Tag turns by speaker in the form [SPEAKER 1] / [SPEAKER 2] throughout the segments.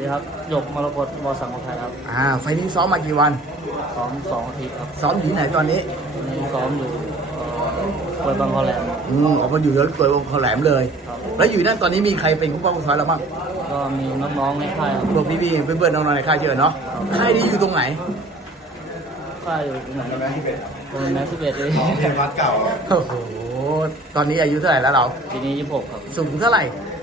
[SPEAKER 1] ครับหยกมรกตวสังขภัยครับ
[SPEAKER 2] ไฟล์นี้ซ้อมมากี่วัน
[SPEAKER 1] ซ้อม2 อาทิตย์ครับ
[SPEAKER 2] ซ้อมอยู่ที่ไหนตอนนี้
[SPEAKER 1] มีซ้อมอยู่เปิดบางคอแหลม
[SPEAKER 2] ออกมาอยู่แล้วเปิดวงคอแหลมเลย
[SPEAKER 1] ครับ
[SPEAKER 2] แล้วอยู่นั่นตอนนี้มีใครเป็นผู้ป้องกันซ้อมเราบ้าง
[SPEAKER 1] ก็มีน้องๆในค่ายครับ
[SPEAKER 2] พวกพี่ๆเพื่อนๆน้องๆในค่ายเยอะเนาะค่ายนี้อยู่ตรงไหน
[SPEAKER 1] ค่ายอยู่ที่ไหนตรงแมสซิเบตเลย
[SPEAKER 3] เป็นวัดเก่า
[SPEAKER 2] โอ้โหตอนนี้อายุเท่าไหร่แล้วเรา
[SPEAKER 1] ปีนี้26ครับ
[SPEAKER 2] สูงเท่าไหร่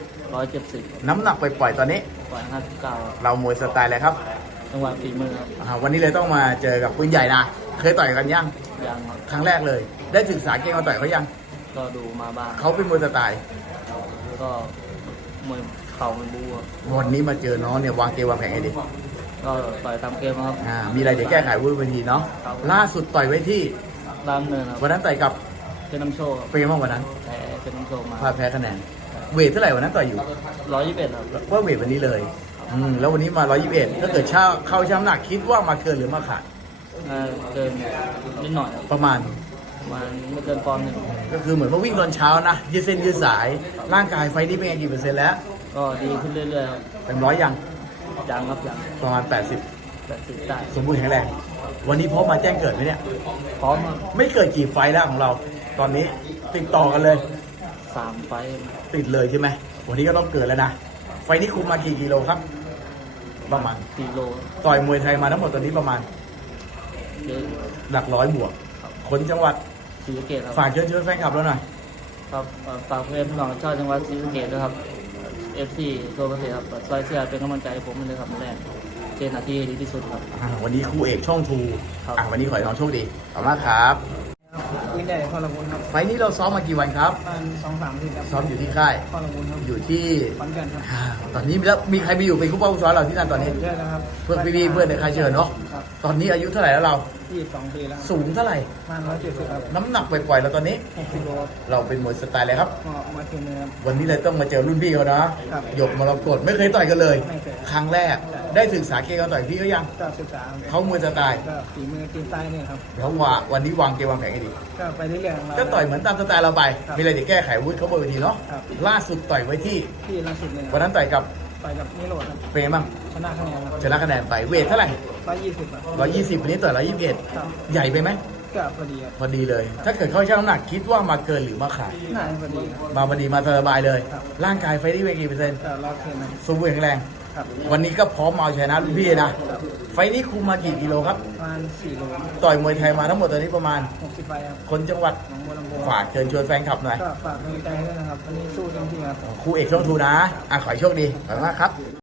[SPEAKER 1] 170
[SPEAKER 2] น้ำหนักปล่อยๆตอนนี้
[SPEAKER 1] ปล่อย59
[SPEAKER 2] เรามวยสไตล์อะไรครับ
[SPEAKER 1] จังหวะฝีมือครับ
[SPEAKER 2] วันนี้เลยต้องมาเจอกับปืนใหญ่นะเคยต่อยกันยัง
[SPEAKER 1] ยังครับ
[SPEAKER 2] ครั้งแรกเลย ได้ศึกษาเกมการต่อยเขายัง
[SPEAKER 1] ก็ดูมาบ้าง
[SPEAKER 2] เขาเป็นมวยสไตล์
[SPEAKER 1] ก็มวยเข่ามวยบูครับ
[SPEAKER 2] วันนี้มาเจอน้องเนี่ยวางเกมวางแผนให้ดี
[SPEAKER 1] ก็ต่อยตามเกมครับ
[SPEAKER 2] มีอะไรเดี๋ยวแก้ไขวุ้นวันทีเนาะ
[SPEAKER 1] ครับ
[SPEAKER 2] ล่าสุดต่อยไว้ที่
[SPEAKER 1] รามเนินครับ
[SPEAKER 2] วันนั้นต่อยกับ
[SPEAKER 1] เป็นน้ำโชคครับ
[SPEAKER 2] เปรมบ้างวันนั้น
[SPEAKER 1] แพ้เป็นน้ำโชคมา
[SPEAKER 2] พลาดแพ้คะแนนเวทเท่าไหร่วันนั้นต่อยอยู่
[SPEAKER 1] 121ครับ
[SPEAKER 2] ว่าเวทวันนี้เลยแล้ววันนี้มา 121ถ้าเกิดเข้าช่างน้ำหนักคิดว่ามาเกินหรือมาขาด
[SPEAKER 1] เกินนิดหน่อยครับ
[SPEAKER 2] ประมาณ
[SPEAKER 1] ไม่เกินปอนด์หนึ่ง
[SPEAKER 2] ก็คือเหมือนว่าวิ่งตอนเช้านะยืดเส้นยืดสายร่างกายไฟนี้เป็นไงกี่เปอร์เซ็นต์แล้ว
[SPEAKER 1] ก็ดีขึ้นเรื่อยๆครับ
[SPEAKER 2] เต็มร้อยยัง
[SPEAKER 1] ยังครับยัง
[SPEAKER 2] ประมาณ 80
[SPEAKER 1] 80ได้
[SPEAKER 2] สมบูรณ์แข็งแรงวันนี้พร้อมมาแจ้งเกิดไหมเนี่ย
[SPEAKER 1] พร้อมครับ
[SPEAKER 2] ไม่เกิดกี่ไฟล์แล้วของเรา ตอนนี้ติดต่อกันเลย
[SPEAKER 1] 3 ไฟล์
[SPEAKER 2] ติดเลยใช่ไหมวันนี้ก็ต้องเกิดแล้วนะไฟล์นี้คุมมากี่กิโลครับ ประมาณ
[SPEAKER 1] 4 โล
[SPEAKER 2] ต่อยมวยไทยมาทั้งหมดตอนนี้ประมาณ
[SPEAKER 1] เยอะ
[SPEAKER 2] หลักร้อยบวก คนจังหวัด
[SPEAKER 1] ศรีสะเกษครับ
[SPEAKER 2] ฝากเชิญแฟนคลับเราหน่อย
[SPEAKER 1] ครับฝากเพื่อนพี่น้องชาวจังหวัดศรีสะเกษด้วยครับ FC ตัวเกษตรครับซอยเสื้อเป็นกำลังใจให้ผมเลยครับแรกเจนหน้าที่ดีที่สุดครับ
[SPEAKER 2] วันนี้ครูเอกช่องทู
[SPEAKER 1] ครับ
[SPEAKER 2] วันนี้ขอให้น้องโชคดีขอบคุณมากครับ
[SPEAKER 4] วินใหญ่พอละมุนครับ
[SPEAKER 2] ไฟล์นี้เราซ้อมมากี่วันครับ
[SPEAKER 4] ประมาณ2-3 อาทิตย์ครับ
[SPEAKER 2] ซ้อมอยู่ที่ค่าย
[SPEAKER 4] พอละมุนครับ
[SPEAKER 2] อยู่ที่
[SPEAKER 4] ขอนแก่นครับ
[SPEAKER 2] ตอนนี้แล้วมีใครไปอยู่เป็นคู่ป้องกันซ้อมเราที่นั่นตอนนี้
[SPEAKER 4] เยอะนะครับ
[SPEAKER 2] เพื่อนพี่ๆเพื่อนในค่ายเชิญเนาะ
[SPEAKER 4] ครับ
[SPEAKER 2] ตอนนี้อายุเท่าไหร่แล้วเรา
[SPEAKER 4] 22 ปีแล้วครับ
[SPEAKER 2] สูงเท่าไหร่
[SPEAKER 4] ประมาณ170ครับ
[SPEAKER 2] น้ำหนักปล่อยๆเราตอนนี้
[SPEAKER 4] 60 โลครับ
[SPEAKER 2] เราเป็นมวยสไตล์อะไรครับ
[SPEAKER 4] ก็มาถึงเลยครับ
[SPEAKER 2] วันนี้เลยต้องมาเจอรุ่นพี่เขานะครับ หยกมรกตไม่เคยต่อยกันเลย
[SPEAKER 4] ไม่เคย
[SPEAKER 2] ครั้งแรกได้ศึกษาเกมการต่อยพี่เขายัง
[SPEAKER 4] ก็ศึกษา
[SPEAKER 2] เขามวยสไตล์
[SPEAKER 4] ก็ฝีมือตีนใต้เนี่ยครับ
[SPEAKER 2] แล้ววันนี้วางเกมวางแผนให้ดี
[SPEAKER 4] ก็ไปเรื่อยๆของเรา
[SPEAKER 2] ก็ต่อยเหมือนตามสไตล์เราไป
[SPEAKER 4] ครับ
[SPEAKER 2] มีอะไรเดี๋ยวแก้ไขวุฒิเขาบนเวทีเนาะ
[SPEAKER 4] ครับ
[SPEAKER 2] ล่าสุดต่อยไว้ที่
[SPEAKER 4] ที่รังสิตเลยค
[SPEAKER 2] วัน
[SPEAKER 4] รับ
[SPEAKER 2] นั้นต่อยกับ
[SPEAKER 4] ไปกับนิโรธครับ
[SPEAKER 2] เฟรมบ้าง
[SPEAKER 4] ชนะคะแนนครับ
[SPEAKER 2] ชนะคะแนนไปเวทเท่าไหร่
[SPEAKER 4] 120ครับ
[SPEAKER 2] 120วันนี้ต่อย121
[SPEAKER 4] ครับ
[SPEAKER 2] ใหญ่ไปไหม
[SPEAKER 4] ก็พอดีครับ
[SPEAKER 2] พอดีเลย ถ้าเกิดเข้าช่างน้ำหนักคิดว่ามาเกินหรือมาขาด
[SPEAKER 4] น่าจะพอดีครับ
[SPEAKER 2] มาพอดีมาสบายเลย
[SPEAKER 4] ครับ
[SPEAKER 2] ร่างกายไฟที่เวกี่เปอร์เซ็นต์
[SPEAKER 4] ก็รอบเทรนครับ
[SPEAKER 2] สมบูรณ์แข็งแรง
[SPEAKER 4] ครับ
[SPEAKER 2] วันนี้ก็พร้อมมาเอาชนะรุ่นพี่นะ ไฟนี้คุมมากี่กิโลครับ
[SPEAKER 4] ประมาณ4 โล
[SPEAKER 2] ต่อยมวยไทยมาทั้งหมดตอนนี้ประมาณ
[SPEAKER 4] 60 ไฟครับ
[SPEAKER 2] คนจังหวัด
[SPEAKER 4] หนองบัวลำพู
[SPEAKER 2] ฝากเชิญชวนแฟนคลับหน่อย
[SPEAKER 4] ก็ฝากกำลังใจให้ด้วยนะครับวันนี้สู้เต็มที่ครับ
[SPEAKER 2] ครูเอกช่องทูนะขอให้โชคดีขอบคุณมากครับ